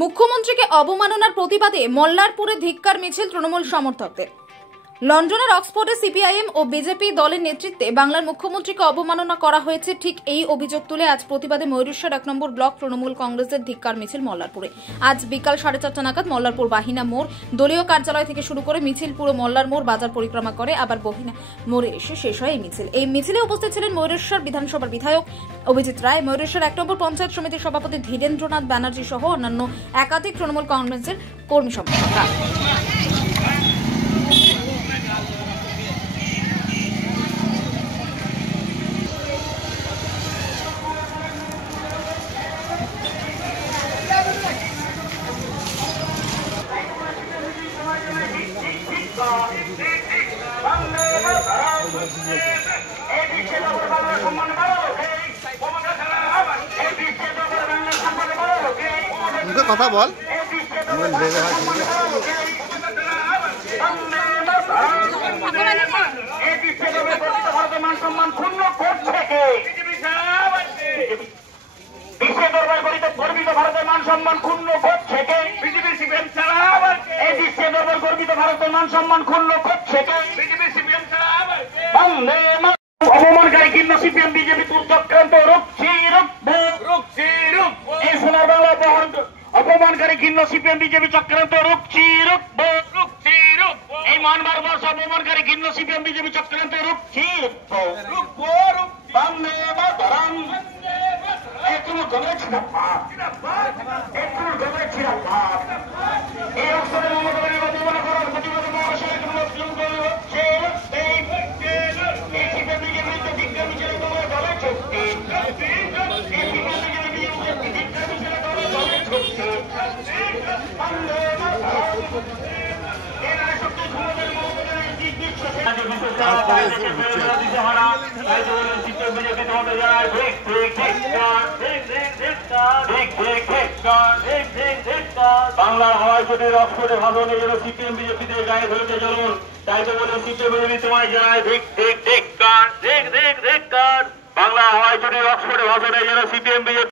মুখ্যমন্ত্রীকে অবমাননার প্রতিবাদে মল্লারপুরে ধিক্কার মিছিল তৃণমূল সমর্থকদের। লন্ডনের অক্সফোর্ডে সিপিআইএম ও বিজেপি দলের নেতৃত্বে বাংলার মুখ্যমন্ত্রীকে অবমাননা করা হয়েছে, ঠিক এই অভিযোগ তুলে আজ প্রতিবাদে ময়ূরেশ্বর 1 নম্বর ব্লক তৃণমূল কংগ্রেসের ধিক্কার মিছিল মল্লারপুরে। আজ বিকাল 4:30 নাগাদ মল্লারপুর বাহিনা মোড় দলীয় কার্যালয় থেকে শুরু করে মিছিল পুরো মল্লার মোড় বাজার পরিক্রমা করে আবার বাহিনা মোড়ে এসে শেষ হয় এই মিছিল। এই মিছিলে উপস্থিত ছিলেন ময়ূরেশ্বর বিধানসভার বিধায়ক অভিজিৎ রায়, ময়ূরেশ্বর 1 নম্বর পঞ্চায়েত সমিতির সভাপতি ধীরেন্দ্রনাথ ব্যানার্জি সহ অন্যান্য একাধিক তৃণমূল কংগ্রেসের কর্মী সমর্থকরা। কথা বল ভারতের মান সম্মান ক্ষুণ্ণ করছে কে? বিজেপি সিপিএম ছাড়া আবার এই বিশ্বে দরবার গর্বিত ভারতের মান সম্মান ক্ষুণ্ণ করছে কে? বিজেপি সিপিএম ছাড়া আবার বন্দে অপমানকারী কিন্ন সিপিএম বিজেপি তুর চক্রান্ত রুখছি রুখছি এই সোনার বাংলা বহন অপমানকারী কিন্ন সিপিএম বিজেপি চক্রান্ত রুখছি রুখছি এই মানবার বর্ষ অপমানকারী কিন্ন সিপিএম বিজেপি চক্রান্ত রুখছি রুখবো বন্দে মাতরম। একটু গলে ছিল একটু গলে ছিল এই অবসরে মমতা নির্বাচন করার প্রতিবাদে মহাশয় মুসলিম দল হচ্ছে এই সিপিএম বিজেপিতে ধিক্কার মিছিলে তোমার দলে চুক্তি এই সিপিএম বিজেপি ধিক্কার মিছিলে তোমার দলে চুক্তি বন্দে মাতরম। এর আগে সত্যি ক্ষমতার মমতা বাংলার হওয়ায় যদি অক্সফোর্ডে ভাষণে যেন সিপিএম বিজেপিতে গায়ে ধরতে চলুন, তাই তো বলে সিপিএম বিজেপি তোমায় জানায় বাংলা হওয়ায় যদি অক্সফোর্ডে ভাষণে যেন সিপিএম বিজেপি